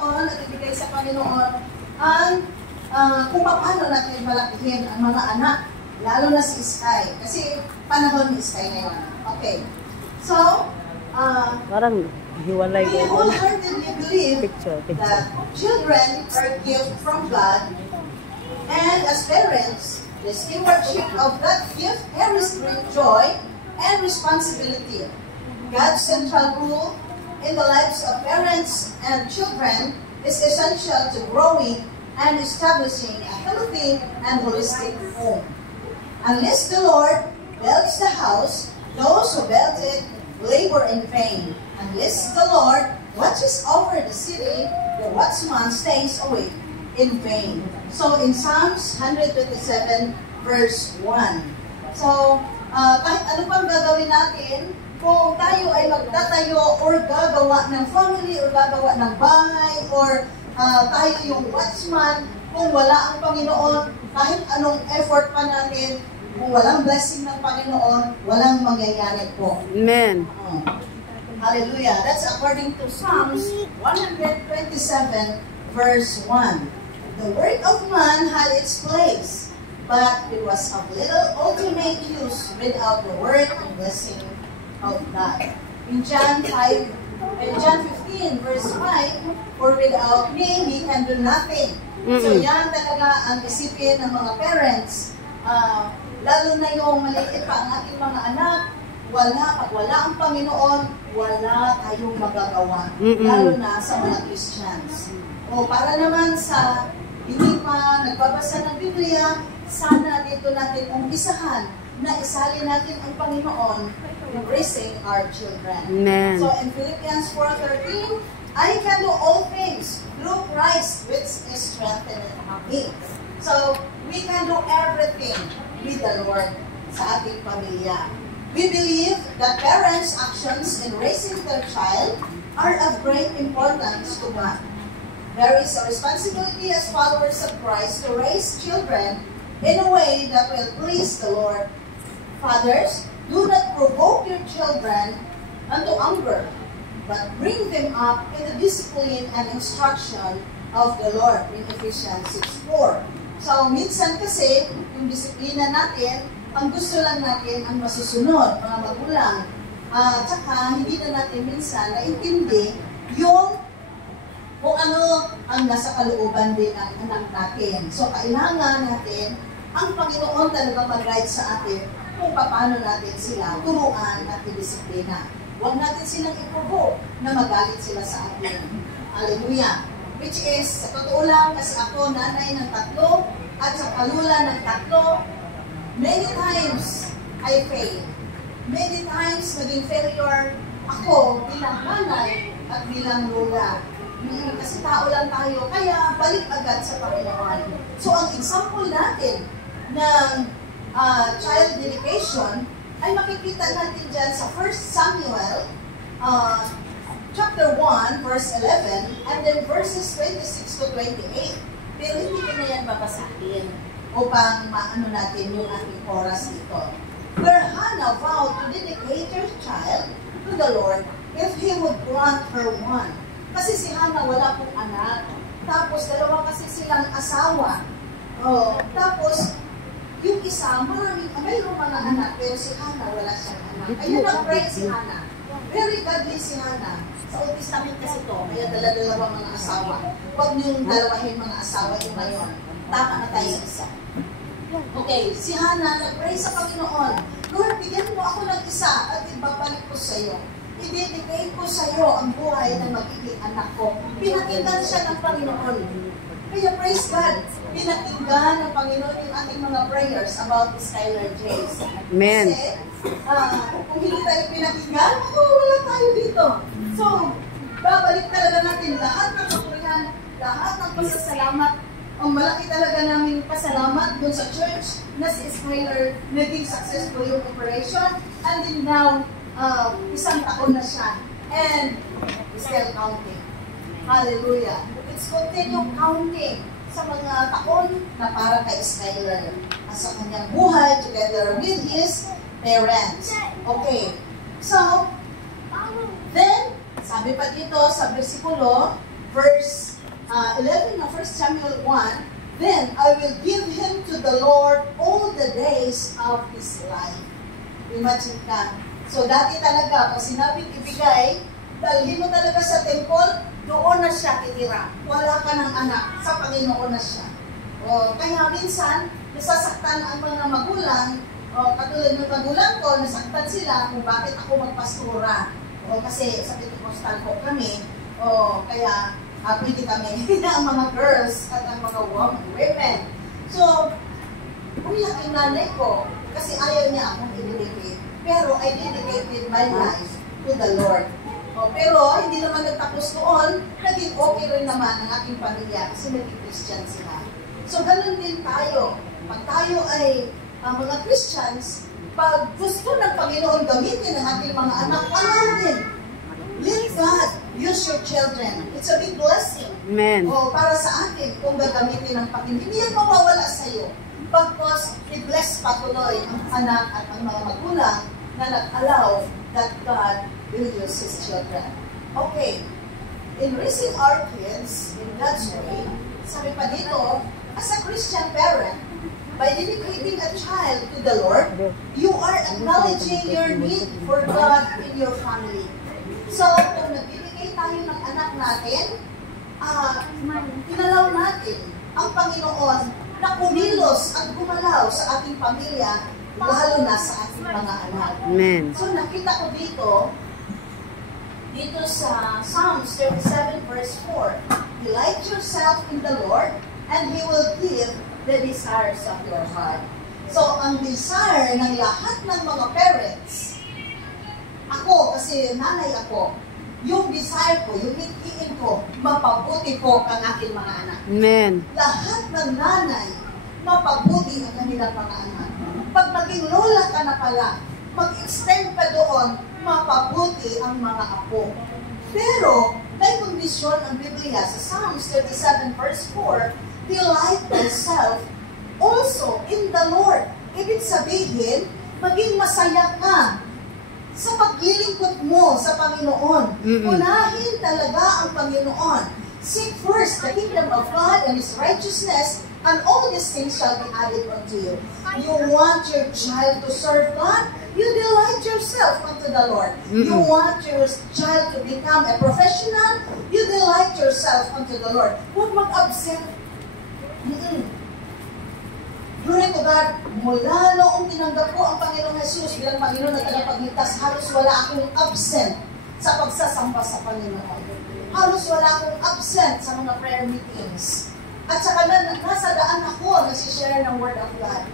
nagbibigay sa Panginoon ang kung paano natin malakihin ang mga anak, lalo na si Sky. Kasi panahon ni Sky ngayon. Okay. So, parang hiwalay we wholeheartedly believe picture. that children are a gift from God, and as parents, the stewardship of that gift carries great joy and responsibility. God's central role in the lives of parents and children is essential to growing and establishing a healthy and holistic home. Unless the Lord builds the house, those who build it labor in vain. Unless the Lord watches over the city, the watchman stays awake in vain. So in Psalms 127 verse 1. So kahit ano pang gagawin natin, kung tayo ay magtatayo or gagawa ng family or gagawa ng bahay or tayo yung watchman, kung wala ang Panginoon, kahit anong effort pa natin, kung walang blessing ng Panginoon, walang mangyayari po. Amen. Hallelujah. That's according to Psalms 127 verse 1. The word of man had its place, but it was of little ultimate use without the word and blessing of God. In John 15 verse 5, for without me, we can do nothing. So yan talaga ang isipin ng mga parents. Lalo na yung maliit pa ang ating mga anak, pag wala ang Panginoon, wala tayong magagawa. Lalo na sa mga Christians. O para naman sa hindi pa nagbabasa ng Biblia, sana dito natin umpisahan na isali natin ang Panginoon in raising our children. Amen. So in Philippians 4:13, I can do all things through Christ which is strengthening me. So we can do everything with the Lord sa ating pamilya. We believe that parents' actions in raising their child are of great importance to God. There is a responsibility as followers of Christ to raise children in a way that will please the Lord. Fathers, do not provoke your children unto anger, but bring them up in the discipline and instruction of the Lord in Ephesians 6:4. So, minsan kasi, yung disiplina natin, ang gusto lang natin ang masusunod, mga magulang. Tsaka, hindi na natin minsan naintindi yung kung ano ang nasa kalooban din ng anak natin. So, kailangan natin ang Panginoon talaga mag-guide sa atin kung paano natin sila turuan at disiplina. Huwag natin silang i-provoke na magalit sila sa atin. Hallelujah. Which is, sa totoo lang, kasi ako nanay ng 3 at sa kalula ng 3, many times I failed. Many times naging failure ako bilang nanay at bilang lula. Kasi tao lang tayo, kaya balik agad sa Panginoon. So, ang example natin ng child dedication ay makikita natin dyan sa 1 Samuel chapter 1 verse 11 and then verses 26 to 28. Pero hindi ko na yan babasahin upang maano natin yung ating oras dito. Where Hannah vowed to dedicate her child to the Lord if He would grant her one. Kasi si Hannah wala pong anak. Tapos dalawa kasi silang asawa. Tapos yung isa, mayroong mga anak, pero si Hannah wala siyang anak. Ayun ang pray si Hannah. Very godly si Hannah. Sa Old Testament kasi ito, kaya dala-dalawang mga asawa. Huwag niyong dalawahin mga asawa yung ngayon. Tama na tayo isa. Okay, si Hannah nag-pray sa Panginoon, Lord, bigyan mo ako ng isa at ibabalik ko sa iyo. I-dedicate ko sa iyo ang buhay ng magiging anak ko. Pinakinggan siya ng Panginoon. Kaya praise God, pinakinggan ng Panginoon yung ating mga prayers about Skylar Jace. Amen. Kasi, kung hindi tayo pinakinggan, wala tayo dito. So, babalik talaga natin lahat ng kapurihan, lahat ng pasasalamat. Ang malaki talaga namin pasalamat dun sa church na si Skylar naging successful yung operation. And then now, 1 taon na siya. And still counting. Hallelujah. Let's continue counting sa mga taon na para kay Skylar sa kanyang buhay together with his parents. Okay. So, then, sabi pa dito sa versikulo, verse 11 na 1 Samuel 1, then I will give him to the Lord all the days of his life. Imagine ka. So dati talaga, pag sinabing ibigay, dalhin mo talaga sa temple, doon na siya titira. Wala ka ng anak, sa Panginoon na siya. O, kaya minsan, nasasaktan ang mga magulang, o katulad ng magulang ko, nasaktan sila kung bakit ako magpastura. O kasi sa Pentecostal po kami, o kaya pwede kami ang mga girls at ang mga women. So, umiyak yung nanay ko kasi ayaw niya akong i-dedicate. Pero I dedicated my life to the Lord. O, pero hindi naman nagtapos noon, naging okay rin naman ang aking pamilya kasi naging Christian sila. So, ganun din tayo. Pag tayo ay mga Christians, pag gusto ng Panginoon gamitin ang ating mga anak, allow din. Let God use your children. It's a big blessing. Amen. O, para sa atin, kung gagamitin ng Panginoon. Hindi yan mawawala sa iyo. Pagkos, i-bless patuloy ang anak at ang mga magulang na nag-allow that God will use His children. Okay. In raising our kids in God's way, sabi pa dito, as a Christian parent, by dedicating a child to the Lord, you are acknowledging your need for God in your family. So, kung nagbibigay tayo ng anak natin, pinalaw natin ang Panginoon na kumilos at gumalaw sa ating pamilya, lalo na sa ating mga anak. Amen. So, nakita ko dito sa Psalms 37 verse 4, delight yourself in the Lord, and He will give the desires of your heart. So, ang desire ng lahat ng mga parents, ako, kasi nanay ako, yung desire ko, yung ikiin ko, mapabuti po ang aking mga anak. Amen. Lahat ng nanay, mapabuti ang kanilang mga anak. Pag maging lola ka na pala, mag-extend pa doon, mapabuti ang mga apo. Pero, may kondisyon ang Biblia sa Psalms 37 verse 4, delight thyself also in the Lord. Ibig sabihin, maging masaya ka sa paglilingkod mo sa Panginoon. Unahin talaga ang Panginoon. Seek first the kingdom of God and His righteousness, and all these things shall be added unto you. You want your child to serve God? You delight yourself unto the Lord. You want your child to become a professional? You delight yourself unto the Lord. Huwag mag-absent. Glory to God, mula noong tinanggap ko ang Panginoong Jesus bilang Panginoon na tagapagligtas, halos wala akong absent sa pagsasamba sa Panginoon. Halos wala akong absent sa mga prayer meetings. At saka nasa daan ako nagsishare ng Word of God.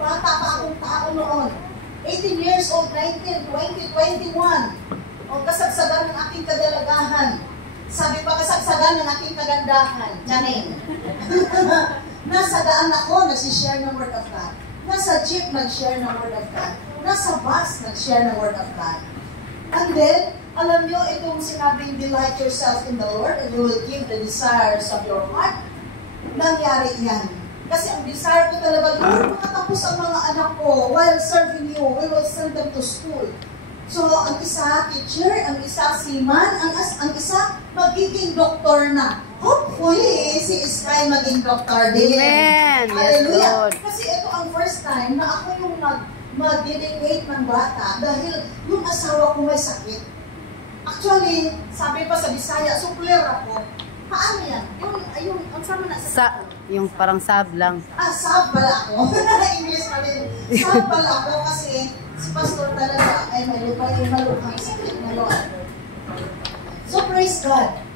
Bata pa akong tao noon. 18 years old, 19, 20, 21. O kasagsagan ng aking kadalagahan. Sabi pa kasagsagan ng aking kagandahan. Janine. Nasa daan ako, nagsishare ng Word of God. Nasa jeep, nag-share ng Word of God. Nasa bus, nag-share ng Word of God. And then, alam nyo, itong sinabing, delight yourself in the Lord and you will give the desires of your heart. Nangyari yan. Kasi ang desire ko talaga, Lord, makatapos ang mga anak ko while serving you. We will send them to school. So, ang isa, teacher, ang isa, seaman, ang isa, magiging doktor na. Hopefully, si Sky maging doktor din. Amen. Hallelujah. Yes, Kasi ito ang first time na ako yung mag-dedicate ng bata dahil yung asawa ko may sakit. Actually, sabi pa sa Bisaya, supler ako. Paano yan? Ang sama na sa... Yung parang sab lang. Sab pala ako. English pa rin. Sab pala ako kasi si pastor talaga ay may malukhang sakit na Lord. So praise God.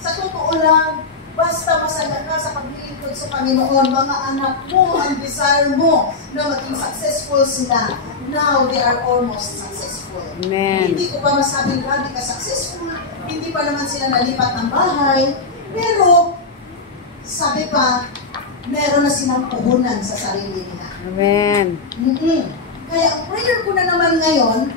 Sa totoo lang, basta masaya ka sa paglilingkod sa Panginoon, mga anak mo, ang desire mo na maging successful sila. Now, they are almost successful. Amen. Hindi ko pa masabing grabe ka successful. Hindi pa naman sila nalipat ng bahay. Pero, sabi pa, meron na silang puhunan sa sarili nila. Amen. Kaya ang prayer ko na naman ngayon,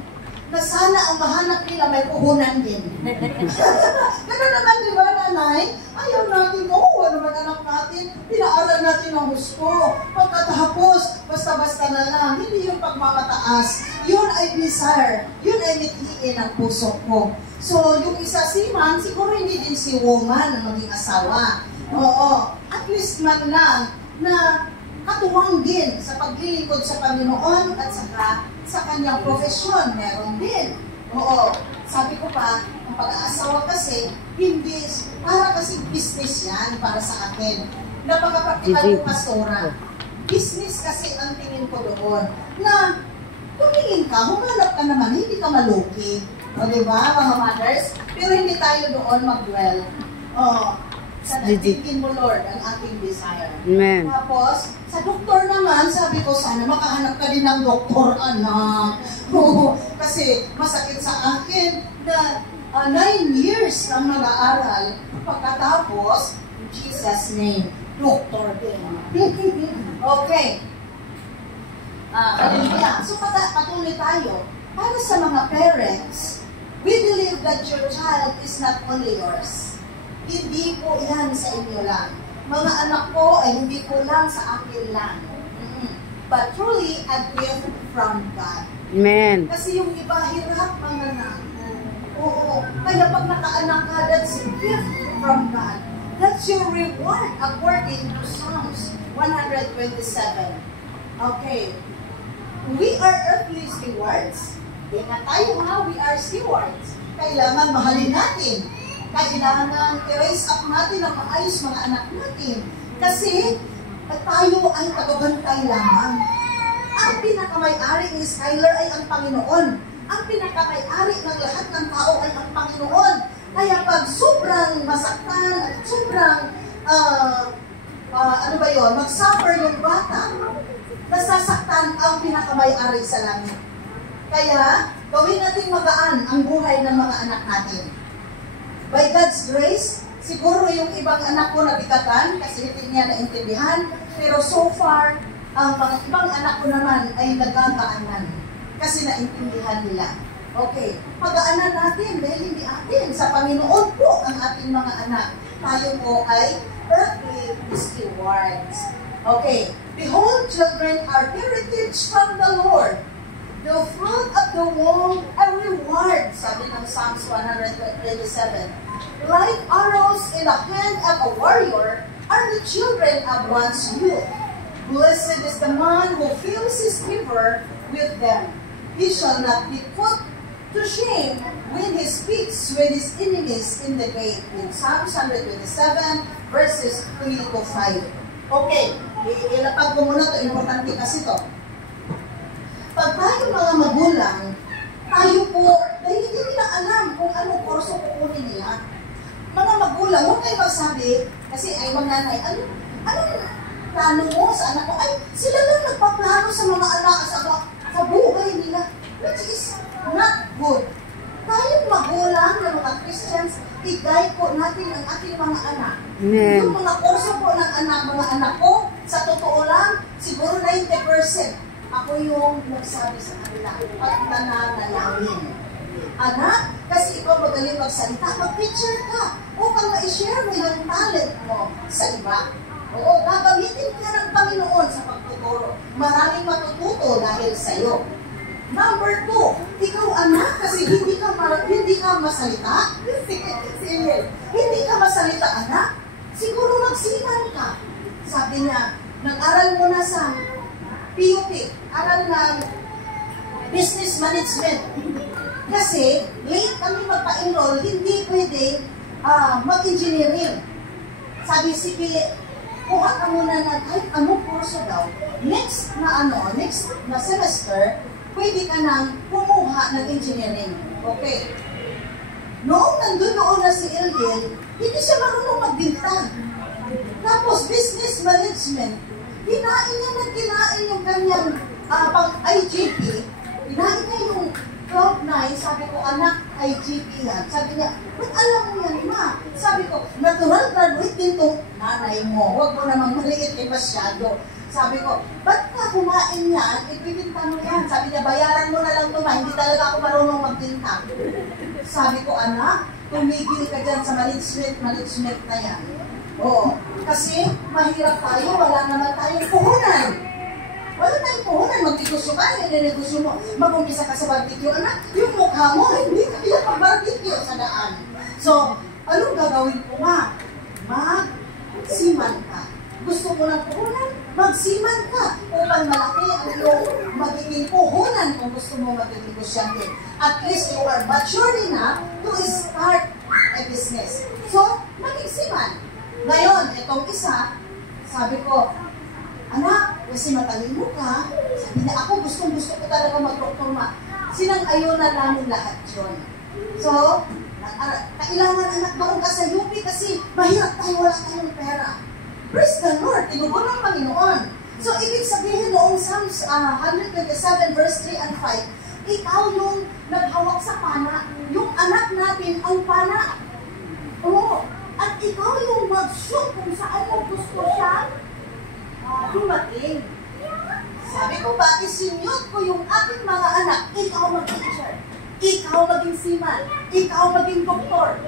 na sana ang mahanap nila may puhunan din. Gano'n naman, di ba, nanay? Ayaw natin, naman anak natin, pinaaral natin ang gusto. Pagkatapos, basta-basta na lang, hindi yung pagmamataas. Yun ay desire. Yun ay mithiin ng puso ko. So, yung isa si man, siguro hindi din si woman ang maging asawa. Oo. At least man lang na katuwang din sa paglilingkod sa Panginoon at saka sa kanyang profesyon. Meron din. Oo. Sabi ko pa, ang pag-aasawa kasi, hindi, para kasi business yan para sa akin. Napaka-practical ko, pastora. Business kasi ang tingin ko doon. Na, tumingin ka, humanap ka naman, hindi ka maluki. O diba, mga mothers? Pero hindi tayo doon mag-dwell. O, sa tingin mo, Lord, ang ating desire. Amen. Tapos, sa doktor naman, sabi ko, sana makahanap ka din ng doktor, anak. Kasi masakit sa akin na 9 years ang nag-aaral. Pagkatapos, in Jesus' name, doktor din. Okay. Hallelujah. So, patuloy tayo. Para sa mga parents, we believe that your child is not only yours. Hindi po yan sa inyo lang. Mga anak ko ay hindi po lang sa akin lang. But truly, a gift from God. Amen. Kasi yung iba, hirap mga anak. Oo. Kaya pag nakaanak ka, that's a gift from God. That's your reward according to Psalms 127. Okay. We are earthly stewards. Ingat tayo ha, we are stewards. Kailangan mahalin natin. Kailangan i-raise up natin ang maayos mga anak natin. Kasi tayo ay tagabantay lamang. Ang pinakamay-ari ni Skylar ay ang Panginoon. Ang pinakamay-ari ng lahat ng tao ay ang Panginoon. Kaya pag sobrang masaktan, sobrang, mag-suffer yung bata, nasasaktan ang pinakamay-ari sa langit. Kaya, gawin natin magaan ang buhay ng mga anak natin. By God's grace, siguro yung ibang anak ko nabigatan kasi hindi niya naintindihan, pero so far, ang mga ibang anak ko naman ay nagkakaanan kasi naintindihan nila. Okay, pagaanan natin dahil hindi atin. Sa Panginoon po ang ating mga anak. Tayo po ay earthly stewards. Okay, behold, children are heritage from the Lord. The fruit of the womb, a reward, sabi ng Psalms 127. Like arrows in the hand of a warrior are the children of one's youth. Blessed is the man who fills his quiver with them. He shall not be put to shame when he speaks with his enemies in the gate. In Psalms 127, verses 3 to 5. Okay, ilapag ko muna ito. Importante kasi ito. Pag tayo mga magulang, tayo po, dahil hindi nila alam kung anong kurso kukunin nila. Mga magulang, huwag kayo magsabi, kasi ay mananay, anong plano mo sa anak ko? Ay, sila lang nagpaplano sa mga anak sa buhay nila, which is not good. Tayong magulang ng mga Christians, i-guide po natin ang ating mga anak. Amen. Yung mga kurso po ng mga anak ko, sa totoo lang, siguro 90%. Ako yung nagsabi sa kanila at nananalangin. Anak, kasi ikaw magaling magsalita, mag-picture ka upang ma-share mo yung talent mo sa iba. Oo, gagamitin ka ng Panginoon sa pagtuturo. Maraming matututo dahil sa'yo. Number 2, ikaw anak, kasi hindi ka masalita. Hindi ka masalita, anak. Siguro magsinan ka. Sabi niya, nag-aral mo na sa PUP, aral ng business management. Kasi, late kami magpa-enroll, hindi pwede mag-engineering. Sabi, sige, kuha ka muna ng kahit anong kurso daw. Next na semester, pwede ka nang kumuha ng engineering. Okay. Noong nandun na si Elgin, hindi siya marunong magbintang. Tapos, business management, kinain yung kanyang pang-IGP, kinain niya yung Cloud9, sabi ko, anak, IGP yan. Sabi niya, ba't alam mo yan, ma? Sabi ko, natural graduate din itong nanay mo. Huwag mo namang maliit masyado. Sabi ko, ba't ka kumain yan? Ipibinta mo yan. Sabi niya, bayaran mo na lang ito, ma. Hindi talaga ako marunong magbinta. Sabi ko, anak, tumigil ka dyan sa management na yan. Oo. Kasi mahirap tayo, wala naman tayong puhunan. Wala tayong puhunan, mag-negosyo ka, negosyo mo, mag-umpisa ka sa barbecue, anak, yung mukha mo, hindi ka kaya pag-barbecue sa daan. So, anong gagawin ko nga? Magsiman ka. Gusto mo ng puhunan? Magsiman ka upang malaki ang iyong magiging puhunan kung gusto mo maging negosyante. At least you are mature enough to start a business. So, magsiman. Ngayon, itong isa, sabi ko, anak, kasi matalino ka, sabi niya, ako gusto ko talaga mag-doktor ma. Sinang-ayunan namin lahat yun. So, kailangan anak doon ka sa UP kasi mahirap tayo, wala tayong pera. Praise the Lord, tinugon ng Panginoon. So, ibig sabihin noong Psalms 127 verse 3 and 5, ikaw yung naghawak sa pana, yung anak natin ang pana. Oo. At ikaw yung mag-shoot kung saan mo gusto siya dumating. Sabi ko ba, isinyot ko yung aking mga anak, ikaw mag-teacher, ikaw maging seaman, ikaw maging doktor.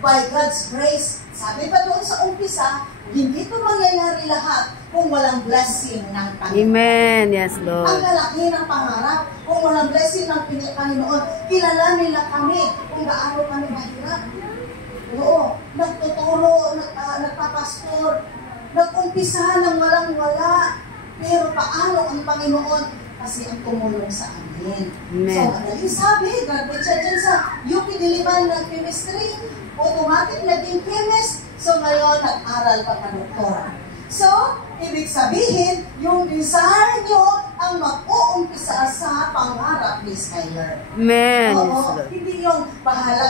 By God's grace, sabi pa doon sa umpisa, hindi ito mangyayari lahat kung walang blessing ng Panginoon. Amen. Yes, Lord. Ang lalaki ng pangarap, kung walang blessing ng Panginoon, kilala nila kami kung gaano kami mahirap. Oo, nagtuturo, nagpapastor, nag-umpisa ng walang-wala. Pero paano ang Panginoon? Kasi ang tumulong sa amin. Amen. So, madaling sabi, graduate siya dyan sa UP Diliman ng chemistry, automatic naging chemist, so ngayon nag-aral pa ka doktor. So, ibig sabihin, yung desire nyo ang mag-uumpisa sa pangarap ni Skyler. Amen. Oo, Yes, Lord. hindi yung bahala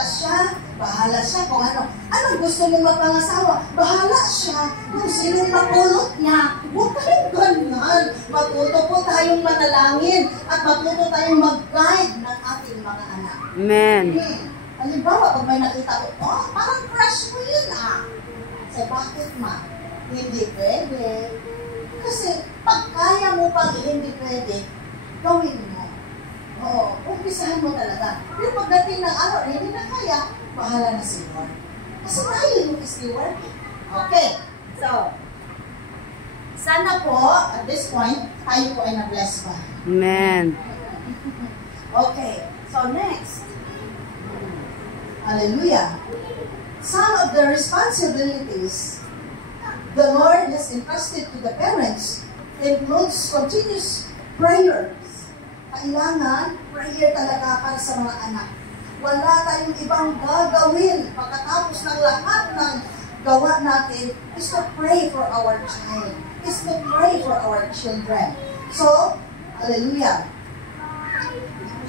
siya kung ano. Anong gusto mong magpangasawa? Bahala siya kung sinong mapulot niya. Huwag kayong ganyan. Matuto po tayong manalangin at matuto tayong mag-guide ng ating mga anak. Amen. Halimbawa, pag may nakita ko, oh, parang crush mo yun ah. So, bakit ma? Hindi pwede. Kasi, pag kaya mo pang hindi pwede, gawin mo. Oo, umpisahan mo talaga. Pero pagdating ng araw, hindi na kaya, bahala na si Lord. Kasi mahalin mo si Lord. Okay, so, sana po, at this point, tayo po ay na-bless pa. Amen. Okay, so next. Hallelujah. Some of the responsibilities the Lord has entrusted to the parents includes continuous prayers. Kailangan, prayer talaga para sa mga anak. Wala tayong ibang gagawin pagkatapos ng lahat ng gawa natin is to pray for our child, is to pray for our children. So, hallelujah.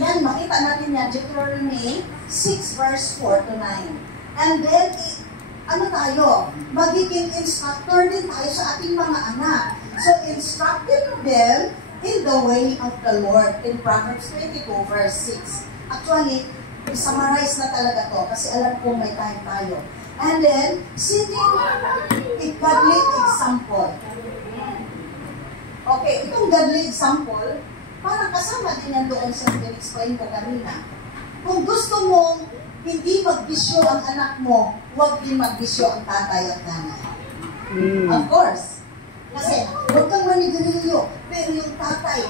Yan, makita natin yan, Deuteronomy 6 verse 4 to 9. And then, ano tayo? Magiging instructor din tayo sa ating mga anak. So, instructing them in the way of the Lord in Proverbs 22 verse 6. Actually, summarize na talaga to kasi alam ko may time tayo. And then, setting a godly example. Okay, itong godly example, parang kasama din yan doon sa in-explain ko kanina. Kung gusto mong hindi magbisyo ang anak mo, huwag din magbisyo ang tatay at nanay. Of course. Kasi, huwag kang manigarilyo, pero yung tatay,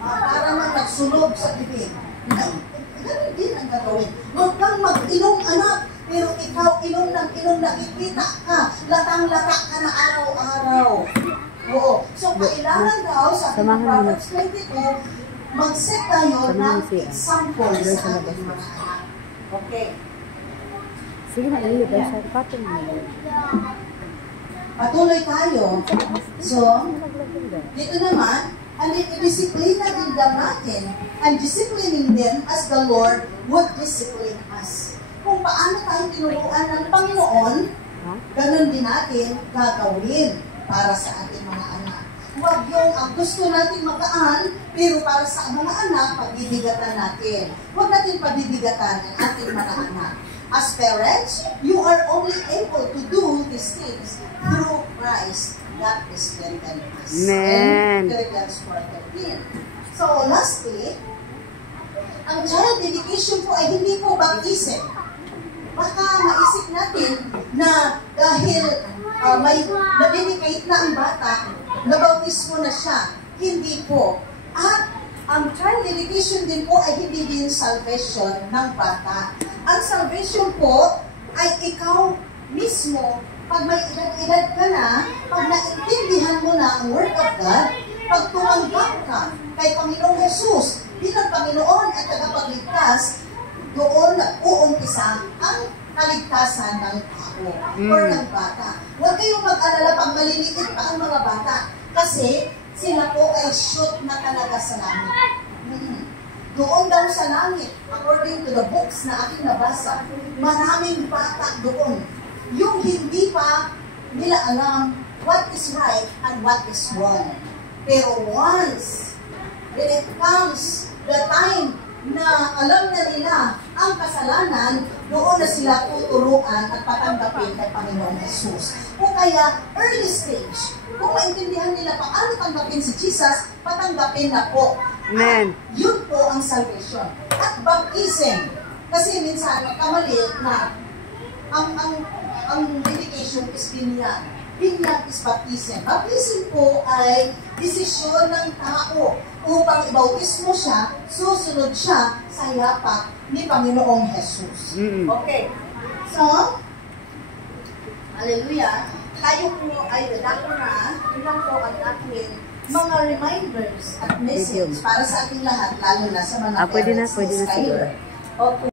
parang nagsunog sa bibig. Ganun din ang gagawin. Huwag kang mag-inom, anak, pero ikaw inom ng inom, nakikita ka, latang-lata ka na araw-araw. Oo. So, kailangan daw sa ating Proverbs 22, mag-set tayo ng example sa ating mga anak. Okay. Sige na, iyo. Dahil sa patong mo. Patuloy tayo. So, dito naman, and i-disiplina din natin, and disciplining them as the Lord would discipline us. Kung paano tayo tinuruan ng Panginoon, ganun din natin gagawin para sa ating mga anak. Huwag yung ang gusto natin magaan, pero para sa mga anak, pagbibigatan natin. Huwag natin pagbibigatan ang ating mga anak. As parents, you are only able to do these things through Christ that is strengthened us. Amen. Philippians 4:13. So, lastly, ang child dedication po ay hindi po baptism. Baka maisip natin na dahil may na-dedicate na ang bata, nabautismo na siya. Hindi po. At ang child dedication din po ay hindi din salvation ng bata. Ang salvation po ay ikaw mismo, pag may edad-edad ka na, pag naintindihan mo na ang Word of God, pag tumanggap ka kay Panginoong Jesus bilang Panginoon at tagapagligtas, doon uumpisa ang kaligtasan ng tao or ng bata. Huwag kayong mag-alala pag maliliit pa ang mga bata kasi sila po ay shoot na talaga sa langit. Doon daw sa langit, according to the books na aking nabasa, maraming bata doon. Yung hindi pa nila alam what is right and what is wrong. Pero once, when it comes the time na alam na nila ang kasalanan, doon na sila tuturuan at patanggapin kay Panginoon Jesus. O kaya, early stage, kung maintindihan nila paano tanggapin si Jesus, patanggapin na po. Amen. At yun po ang salvation. At baptism, kasi minsan kamali na ang dedication is binyag. Binyag is baptism. Baptism po ay desisyon ng tao upang ibautismo siya, susunod siya sa yapak ni Panginoong Jesus. Okay. So, hallelujah. Tayo po ay dadako na. Ilan po ang ating mga reminders at message para sa ating lahat, lalo na sa mga Pwede na parents ni siguro. Skyler. Okay.